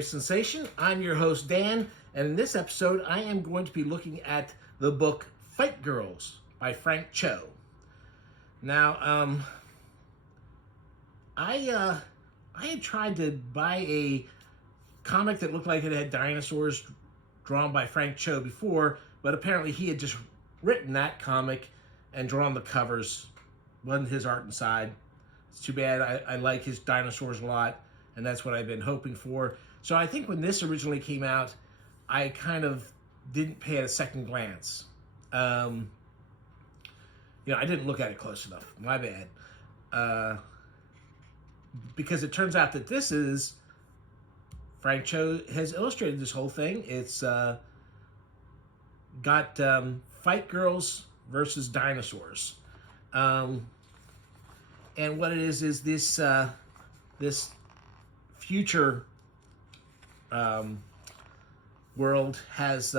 Radio Sensation. I'm your host, Dan, and in this episode, I am going to be looking at the book Fight Girls by Frank Cho. Now, I had tried to buy a comic that looked like it had dinosaurs drawn by Frank Cho before, but apparently he had just written that comic and drawn the covers. Wasn't his art inside. It's too bad. I like his dinosaurs a lot, and that's what I've been hoping for. So I think when this originally came out, I kind of didn't pay it a second glance. I didn't look at it close enough. My bad. Because it turns out that this is Frank Cho has illustrated this whole thing. It's got Fight Girls versus dinosaurs. And what it is this this future world has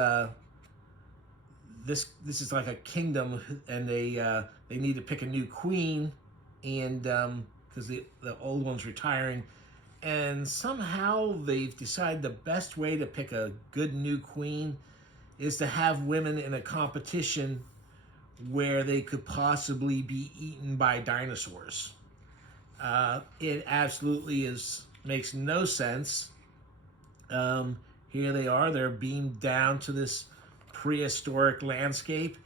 this is like a kingdom, and they need to pick a new queen, and because the old one's retiring, and somehow they've decided the best way to pick a good new queen is to have women in a competition where they could possibly be eaten by dinosaurs. It absolutely makes no sense. Here they are, they're beamed down to this prehistoric landscape,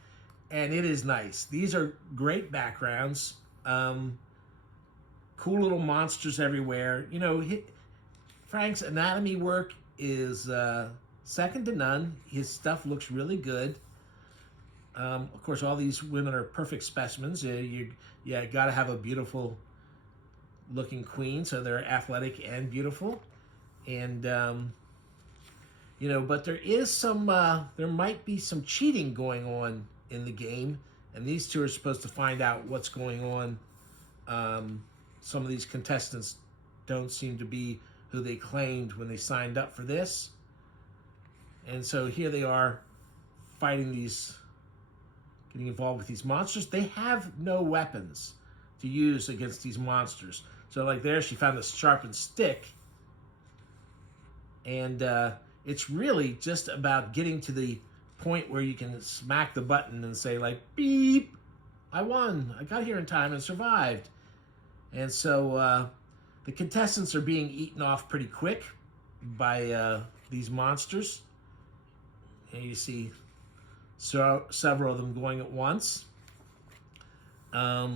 and it is nice. These are great backgrounds. Cool little monsters everywhere. Frank's anatomy work is second to none. His stuff looks really good. Of course, all these women are perfect specimens. You got to have a beautiful looking queen, so they're athletic and beautiful. And but there is there might be some cheating going on in the game, and these two are supposed to find out what's going on. Some of these contestants don't seem to be who they claimed when they signed up for this, and so here they are fighting getting involved with these monsters. They have no weapons to use against these monsters. So like there, she found a sharpened stick, and it's really just about getting to the point where you can smack the button and say like, beep, I won. I got here in time and survived. And so the contestants are being eaten off pretty quick by these monsters. And you see several of them going at once. But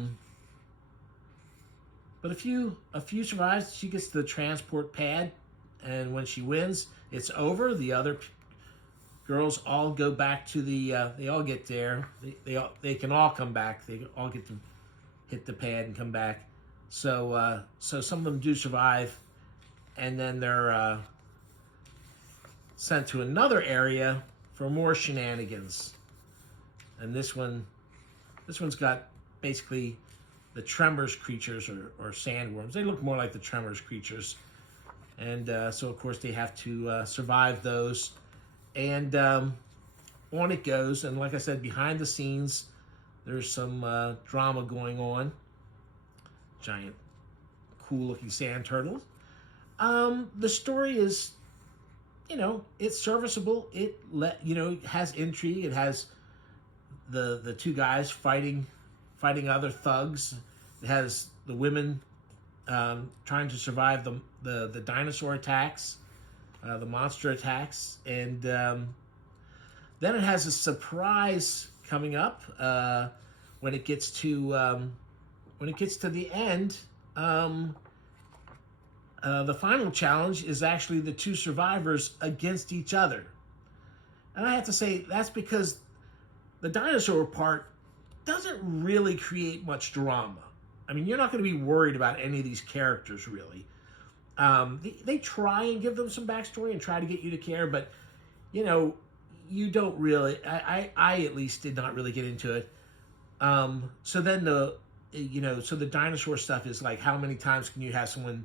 a few survives. She gets to the transport pad, and when she wins, it's over. The other girls all go back to they all get there. They can all come back. They all get to hit the pad and come back. So some of them do survive, and then they're sent to another area for more shenanigans. And this one's got basically the Tremors creatures or sandworms. They look more like the Tremors creatures. And so, of course, they have to survive those. And on it goes. And like I said, behind the scenes, there's some drama going on. Giant, cool-looking sand turtles. The story is, it's serviceable. It has intrigue. It has the two guys fighting other thugs. It has the women trying to survive the dinosaur attacks, the monster attacks, and then it has a surprise coming up when it gets to the end. The final challenge is actually the two survivors against each other, and I have to say that's because the dinosaur part doesn't really create much drama. I mean, you're not going to be worried about any of these characters, really. They try and give them some backstory and try to get you to care, but, you don't really... I at least did not really get into it. So then the dinosaur stuff is like, how many times can you have someone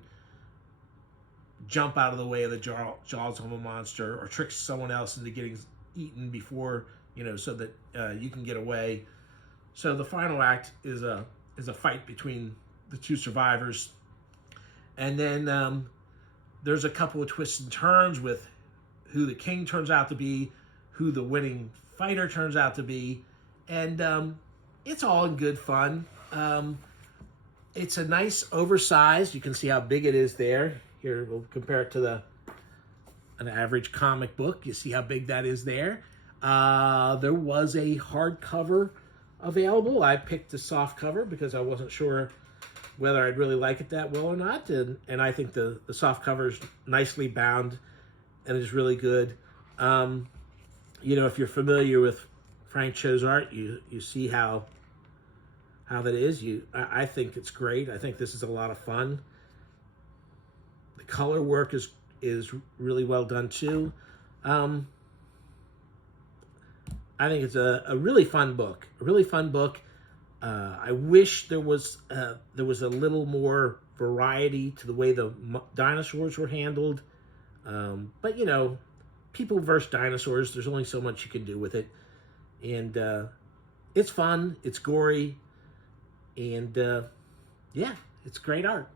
jump out of the way of the jaws of a monster or trick someone else into getting eaten before, so that you can get away. So the final act is a fight between the two survivors, and then there's a couple of twists and turns with who the king turns out to be, who the winning fighter turns out to be, and it's all in good fun. It's a nice oversized. You can see how big it is there. Here, we'll compare it to an average comic book. You see how big that is there. There was a hardcover available. I picked the soft cover because I wasn't sure whether I'd really like it that well or not. And I think the soft cover is nicely bound and is really good. You know, if you're familiar with Frank Cho's art, you see how that is. I think it's great. I think this is a lot of fun. The color work is really well done too. I think it's a really fun book. A really fun book. I wish there was a little more variety to the way the dinosaurs were handled. But you know, people versus dinosaurs. There's only so much you can do with it, and it's fun. It's gory, and yeah, it's great art.